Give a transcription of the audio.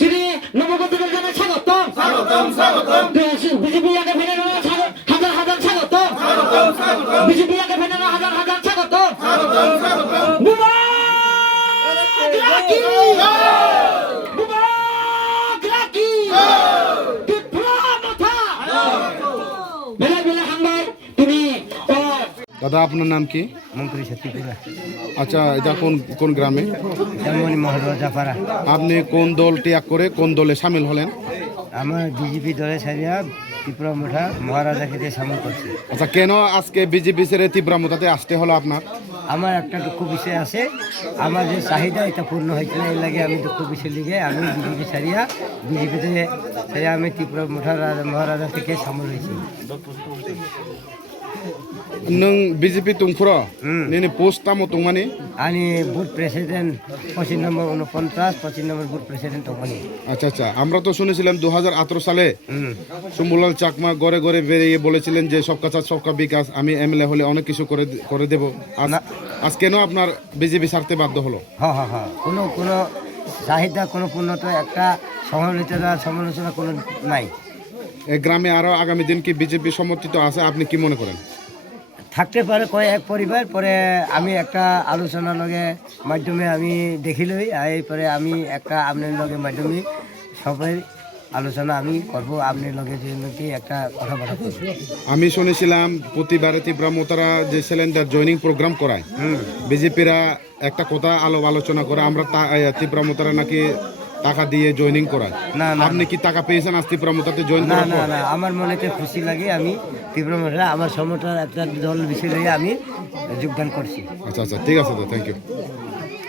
শ্রী নবগোত্রীদের জন্য স্বাগতম। বিজেপি আগে ফেলে হাজার হাজার স্বাগতম। বিজেপি আগে ফেলে হাজার হাজার স্বাগতম। দাদা আপনার নাম কি? মন্ত্রী সত্যিপুরা। আচ্ছা, এটা কোন কোন গ্রামে? জাপাড়া। আপনি কোন দল ত্যাগ করে কোন দলে সামিল হলেন? আমার বিজেপি দলে সারিয়া ত্রিপুরা মোঠা মহারাজা খেতে সামিল করছে। আচ্ছা, কেন আজকে বিজেপি ছেড়ে তীব্রামতাতে আসতে হলো আপনার? আমার একটা দুঃখ বিষয় আছে, আমার যে চাহিদা এটা পূর্ণ হয়েছে না, এর লাগে আমি দুঃখ বিষয় লিগে আমি বিজেপি সারিয়া আমি ত্রিপুরা মোঠা মহারাজা থেকে সামিল হয়েছি। नों बिजेपि तुंफ्र नोंनि पोस्ट तामो तुंमानि आंनि बुथ प्रेसिडेंट 25 নম্বর 49 25 নম্বর বুথ প্রেসিডেন্ট তুংमानि। আচ্ছা আচ্ছা, আমরা তো শুনেছিলাম 2018 সালে শম্ভুলাল চাকমা ঘরে ঘরে বেরিয়ে বলেছিলেন যে সবকা সাথ সবকা বিকাশ, আমি এমএলএ হলে অনেক কিছু করে দেব। আজ কেন আপনার বিজেপি ছাড়তে বাধ্য হলো? হ্যাঁ হ্যাঁ হ্যাঁ, কোনো চাহিদা কোনো পূর্ণতা একটা সমালোচনা কোনো নাই। এই গ্রামে আরো আগামী দিন কি বিজেপি সমর্থিত আছে আপনি কি মনে করেন? থাকতে পারে এক পরিবার, পরে আমি একটা আলোচনার লগে মাধ্যমে আমি দেখিলই পরে আমি একটা আপনার লগে মাধ্যমে সবাই আলোচনা আমি করবো, আপনার লগে যে একটা কথাবার্তা করবো। আমি শুনেছিলাম প্রতিবারে তীব্রামতারা যে সিলিন্ডার জয়নিং প্রোগ্রাম করায়, বিজেপিরা একটা কথা আলোচনা করে আমরা তীব্রামতারা নাকি টাকা দিয়ে জয়েনিং করায়। না না, আপনি কি টাকা পেয়েছেন আজ তীব্রামতাতে জয়েন না করার না পর? না, আমার মনেতে খুশি লাগে, আমি তীব্রামতা আমার সমর্থন একটা দল বিষয় লইয়া আমি যোগদান করছি। আচ্ছা আচ্ছা, ঠিক আছে, থ্যাংক ইউ।